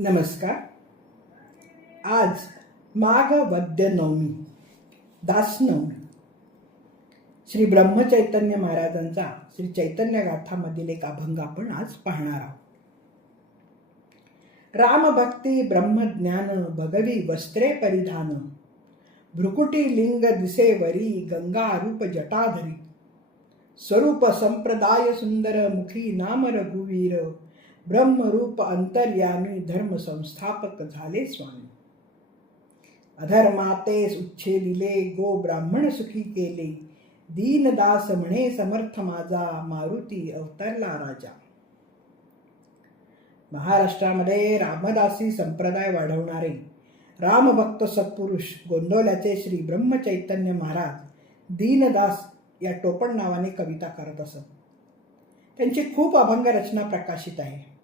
नमस्कार. आज माघ वद्य नवमी दासनवमी. श्री ब्रह्मचैतन्य महाराजांचा श्री चैतन्य गाथामधील एक अभंग आपण आज पाहणार आहोत. रामभक्ती ब्रह्मज्ञान भगवी वस्त्रे परिधान भ्रुकुटी लिंग दिसे वरी गंगा रूप जटाधरी स्वरूप संप्रदाय सुंदर मुखी नाम रघुवीर ब्रह्मरूप अंतर्यामी धर्म संस्थापक झाले स्वामी. अधर्मातेस उच्छेदिले गो ब्राह्मण सुखी केले. दीनदास म्हणे समर्थ माझा मारुती अवतरला राजा. महाराष्ट्रामध्ये रामदासी संप्रदाय वाढवणारे रामभक्त सत्पुरुष गोंदवल्याचे श्री ब्रह्मचैतन्य महाराज दीनदास या टोपण नावाने कविता करत असत. त्यांची खूप अभंग रचना प्रकाशित आहे.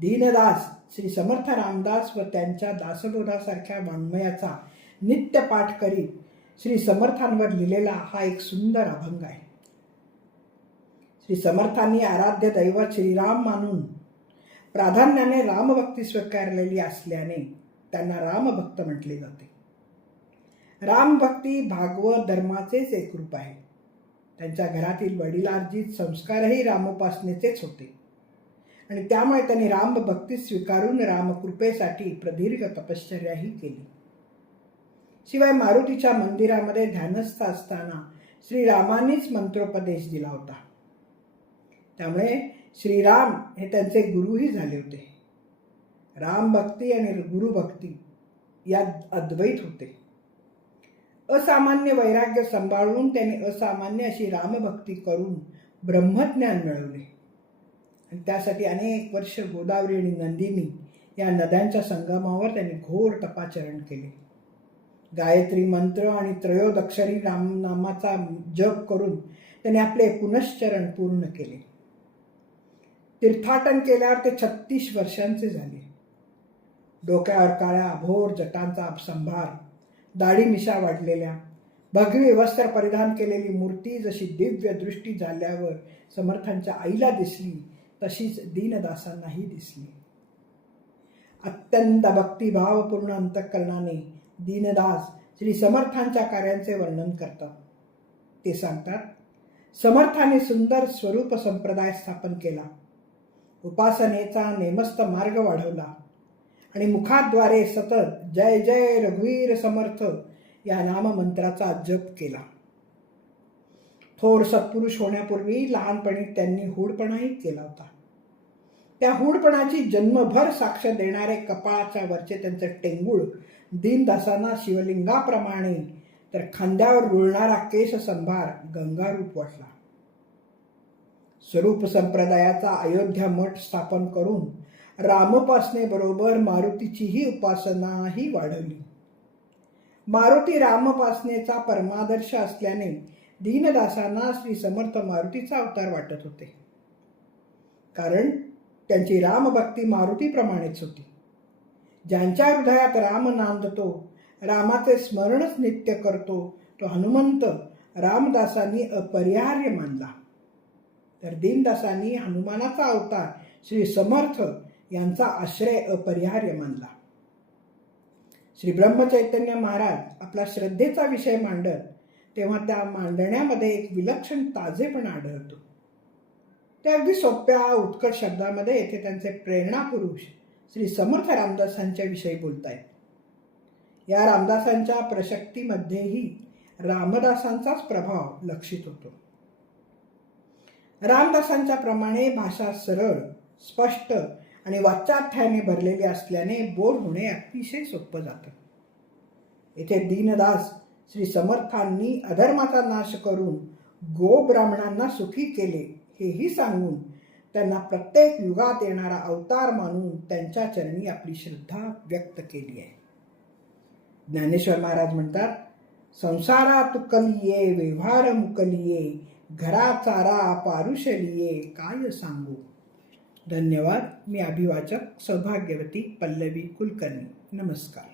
दीनदास श्री समर्थ रामदास व त्यांच्या दासबोधासारख्या वाङ्मयाचा नित्य पाठ करीत श्री समर्थांवर लिहिलेला हा एक सुंदर अभंग आहे. श्री समर्थांनी आराध्य दैवत श्रीराम मानून प्राधान्याने रामभक्ती स्वीकारलेली असल्याने त्यांना रामभक्त म्हटले जाते. रामभक्ती भागवत धर्माचेच एक रूप आहे. त्यांच्या घरातील वडिलार्जित संस्कारही रामोपासनेचेच होते. आणि त्यामुळे त्यांनी रामभक्ती स्वीकारून रामकृपेसाठी प्रदीर्घ तपश्चर्याही केली. शिवाय मारुतीच्या मंदिरामध्ये ध्यानस्थ असताना श्रीरामांनीच मंत्रोपदेश दिला होता. त्यामुळे श्रीराम हे त्यांचे गुरुही झाले होते. रामभक्ती आणि गुरुभक्ती यात अद्वैत होते. असामान्य वैराग्य सांभाळून त्यांनी असामान्य अशी रामभक्ती करून ब्रह्मज्ञान मिळवले. आणि त्यासाठी अनेक वर्ष गोदावरी आणि नंदिनी या नद्यांच्या संगमावर त्यांनी घोर तपाचरण केले. गायत्री मंत्र आणि त्रयोदक्षरी रामनामाचा जप करून त्यांनी आपले पुनश्चरण पूर्ण केले. तीर्थाटन केल्यावर ते छत्तीस वर्षांचे झाले. डोक्यावर काळ्या भोर जटांचा संभार दाढी मिशा वाढलेल्या भगवी वस्त्र परिधान केलेली मूर्ती जशी दिव्य दृष्टी झाल्यावर समर्थांच्या आईला दिसली तशीच दीनदासांनाही दिसली. अत्यंत भक्तिभावपूर्ण अंतःकरणाने दीनदास श्री समर्थांच्या कार्यांचे वर्णन करतात. ते सांगतात समर्थाने सुंदर स्वरूप संप्रदाय स्थापन केला. उपासनेचा नेमस्त मार्ग वाढवला. आणि मुखाद्वारे सतत जय जय रघुवीर समर्थ या नाममंत्राचा जप केला. थोर सत्पुरुष होण्यापूर्वी लहानपणी त्यांनी हूडपणाही केला होता. त्या हूडपणाची जन्मभर साक्ष देणारे कपाळाच्या वरचे त्यांचे टेंगूळ दिनदासांना शिवलिंगाप्रमाणे तर खांद्यावर रुळणारा केश संभार गंगारूप वाटला. स्वरूप संप्रदायाचा अयोध्या मठ स्थापन करून रामोपासनेबरोबर मारुतीचीही उपासनाही वाढवली मारुती रामोपासनेचा परमादर्श असल्याने दीनदासांना श्री समर्थ मारुतीचा अवतार वाटत होते. कारण त्यांची रामभक्ती मारुतीप्रमाणेच होती. ज्यांच्या हृदयात राम नांदतो रामाचे स्मरणच नित्य करतो तो हनुमंत रामदासांनी अपरिहार्य मानला. तर दीनदासांनी हनुमानाचा अवतार श्री समर्थ यांचा आश्रय अपरिहार्य मानला. श्री ब्रह्मचैतन्य महाराज आपला श्रद्धेचा विषय मांडत तेव्हा त्या मांडण्यामध्ये एक विलक्षण ताजेपणा आढळतो. त्या अगदी सोप्या उत्कट शब्दामध्ये येथे त्यांचे प्रेरणा पुरुष श्री समर्थ रामदासांच्या विषयी बोलतायत. या रामदासांच्या प्रशक्तीमध्येही रामदासांचाच प्रभाव लक्षित होतो. रामदासांच्या प्रमाणे भाषा सरळ स्पष्ट आणि वाचार्थ्याने भरलेली असल्याने बोर होणे अतिशय सोपं जातं. येथे दीनदास श्री समर्थांनी अधर्माचा नाश करून गो ब्राह्मणांना सुखी केले हेही सांगून त्यांना प्रत्येक युगात येणारा अवतार मानून त्यांच्या चरणी आपली श्रद्धा व्यक्त केली आहे. ज्ञानेश्वर महाराज म्हणतात संसारात कलिये व्यवहार मुकलिये घरा चारा पारुषलिये काय सांगू? धन्यवाद. मी अभिवाचक सौभाग्यवती पल्लवी कुलकर्णी. नमस्कार.